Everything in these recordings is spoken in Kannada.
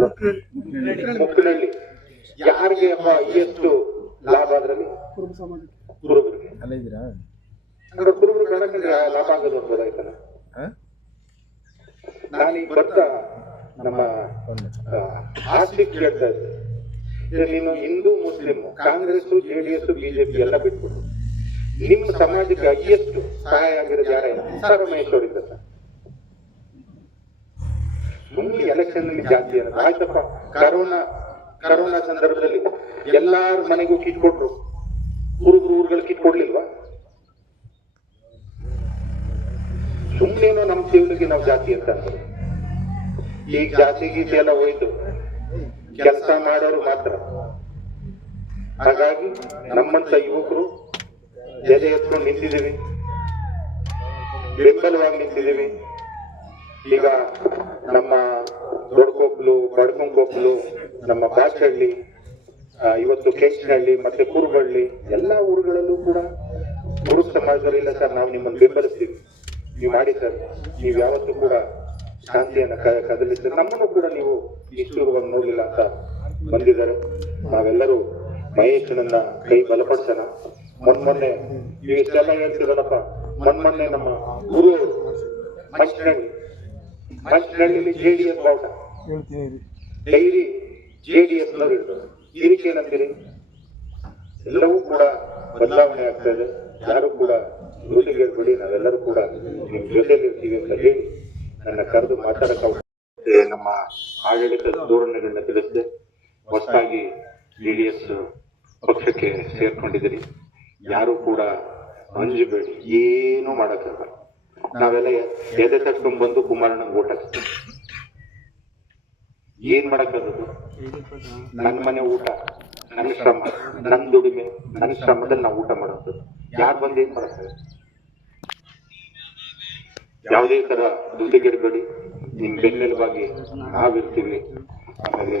ಮುಕ್ಕನಹಳ್ಳಿ ಯಾರಿಗೆ ಎಷ್ಟು ಲಾಭ ಅದ್ರಲ್ಲಿ? ಕುರುಬರಿಗೆ. ಕುರುಬರು ಕಣಕ್ಕೆ ಲಾಭ ಆಗೋದು ಗೊತ್ತಾಯ್ತಲ್ಲ. ನಾನೀಗ ಬರ್ತಾ ನಮ್ಮ ಆಸ್ತಿ ಕೇಳ್ತಾ ಇದ್ದೆ, ನೀನು Hindu Muslim Congress JDS BJP ಎಲ್ಲ ಬಿಟ್ಬಿಡು, ನಿಮ್ಮ ಸಮಾಜಕ್ಕೆ ಎಷ್ಟು ಸಹಾಯ ಆಗಿರೋದು ಯಾರ? ಸಿದ್ದರಾಮಯ್ಯ ಅವರಿಂದ ಸರ್. ಮುಂದೆ ಎಲೆಕ್ಷನ್ ನಲ್ಲಿ ಜಾತಿ ಅನ್ನೋದು ಆಯ್ತಪ್ಪ. ಕರೋನಾ ಸಂದರ್ಭದಲ್ಲಿ ಎಲ್ಲಾರ ಮನೆಗೂ ಕಿಟ್ ಕೊಟ್ರು, ಊರುಗಳು ಕಿಟ್ ಕೊಡ್ಲಿಲ್ವಾ? ಸುಮ್ಮನೇನೋ ನಮ್ಮ ಸೇವಲಿಗೆ ನಾವು ಜಾತಿ ಅಂತ ಅಂತಾರೆ. ಈಗ ಜಾತಿ ಗೀತೆ ಎಲ್ಲ ಹೋಯ್ತು, ಕೆಲಸ ಮಾಡೋರು ಮಾತ್ರ. ಹಾಗಾಗಿ ನಮ್ಮಂತ ಯುವಕರು ಎದೆ ಎತ್ಕೊಂಡು ನಿಂತಿದ್ದೀವಿ, ಬೆಂಬಲವಾಗಿ ನಿಂತಿದ್ದೀವಿ. ಈಗ ನಮ್ಮ ದೊಡ್ಡಕೊಪ್ಲು, ಬಡ್ಕೊಂಕೊಪ್ಲು, ನಮ್ಮ ಬಾಚಹಳ್ಳಿ, ಇವತ್ತು ಕೆಂಚನಹಳ್ಳಿ ಮತ್ತೆ ಕುರುಬಳ್ಳಿ ಎಲ್ಲ ಊರುಗಳಲ್ಲೂ ಕೂಡ ಕುರುಬ ಸಮಾಜದವರು ಇಲ್ಲ ಸರ್, ನಾವು ನಿಮ್ಮನ್ನು ಬೆಂಬಲಿಸ್ತೀವಿ, ನೀವು ಮಾಡಿ ಸರ್, ನೀವು ಯಾವತ್ತೂ ಕೂಡ ಶಾಂತಿಯನ್ನು ಕದಲಿಸಿದ್ರೆ ನಮ್ಮನ್ನು ಕೂಡ ನೀವು ನಿಷ್ಠುರವಾಗಿ ನೋಡಲಿಲ್ಲ ಅಂತ ಬಂದಿದ್ದಾರೆ. ನಾವೆಲ್ಲರೂ ಮಹೇಶನನ್ನ ಕೈ ಬಲಪಡಿಸೋಣ. ಮೊನ್ನೆ ನೀವು ಇಷ್ಟೆಲ್ಲ ಹೇಳ್ತಿರೋಣಪ್ಪ, ಮೊನ್ನೆ ನಮ್ಮ ಗುರು ಮಂಚನಹಳ್ಳಿಲಿ JDS ಬಾವುಟ ಡೈರಿ JDS ನವರು ಇರ್ತಾರೆ. ಇದಕ್ಕೆ ಏನಂತೀರಿ? ಎಲ್ಲವೂ ಕೂಡ ಬದಲಾವಣೆ ಆಗ್ತಾ ಇದೆ. ಯಾರು ಕೂಡ ಜೊತೆಗೇಳ್ಬೇಡಿ, ನಾವೆಲ್ಲರೂ ಕೂಡ ನಿಮ್ ಜೊತೆಲಿ ಇರ್ತೀವಿ ಅಂತ ಹೇಳಿ ನನ್ನ ಕರೆದು ಮಾತಾಡಕ್ಕೆ ನಮ್ಮ ಆಡಳಿತದ ಧೋರಣೆಗಳನ್ನ ತಿಳಿಸಿದೆ. ಹೊಸದಾಗಿ JDS ಪಕ್ಷಕ್ಕೆ ಸೇರ್ಕೊಂಡಿದ್ದೀರಿ. ಯಾರು ಕೂಡ ಅಂಜಬೇಡಿ, ಏನೂ ಮಾಡಕ್ಕಾಗಲ್ಲ. ನಾವೆಲ್ಲ ಎದೆ ತಟ್ಕೊಂಡ್ ಬಂದು ಕುಮಾರಣ್ಣಂಗೆ ಓಟ್ ಹಾಕ್ತೀವಿ. ಏನ್ ಮಾಡಕ್ಕಾಗದು? ನನ್ನ ಮನೆ ಊಟ, ನನ್ನ ಶ್ರಮ, ನನ್ನ ದುಡಿಮೆ, ನನ್ನ ಶ್ರಮದಲ್ಲಿ ನಾವು ಊಟ ಮಾಡೋದು. ಯಾರು ಬಂದು ಏನ್ ಮಾಡಕ್ಕಾಗ? ಯಾವುದೇ ತರ ದುಡ್ಡಿಗೆಡಬೇಡಿ, ನಿಮ್ ಬೆನ್ನೆಲುಬಾಗಿ ನಾವಿರ್ತೀವಿ. ಆಮೇಲೆ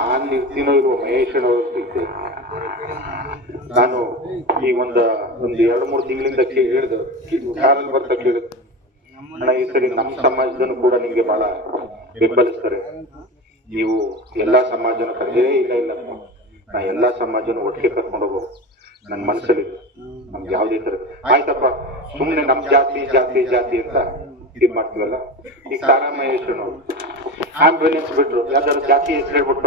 ನಾನು ಇರ್ತೀನೋ ಇರುವ ಮಹೇಶನವರು ಇರ್ತೀವಿ. ನಾನು ಈ ಒಂದು 2-3 ತಿಂಗಳಿಂದ ಹೇಳಿದೆ, ಕಾರಲ್ಲಿ ಬರ್ತಾ ಕೇಳಿದೆ, ಈ ಸರಿ ನಮ್ಮ ಸಮಾಜದನ್ನು ಕೂಡ ನಿಮ್ಗೆ ಬಹಳ ಬೆಂಬಲಿಸ್ತಾರೆ, ನೀವು ಎಲ್ಲಾ ಸಮಾಜನ ಕರೆದೇ ಇಲ್ಲ, ನಾ ಎಲ್ಲಾ ಸಮಾಜನ ಒಟ್ಟಿಗೆ ಕರ್ಕೊಂಡು ಹೋಗೋ ನನ್ನ ಮನಸ್ಸಲ್ಲಿ ನಮ್ಗೆ ಯಾವುದೇ ತರ ಆಯ್ತಪ್ಪ. ಸುಮ್ಮನೆ ನಮ್ ಜಾತಿ ಅಂತ ಇದು ಮಾಡ್ತೀವಲ್ಲ. ಈಗ ತಾರಾ ಮಹೇಶನವರು ಆಂಬ್ಯುಲೆನ್ಸ್ ಬಿಟ್ರು, ಯಾವ್ದಾದ್ರು ಜಾತಿ ಹೆಸರು ಹೇಳ್ಬಿಟ್ಟು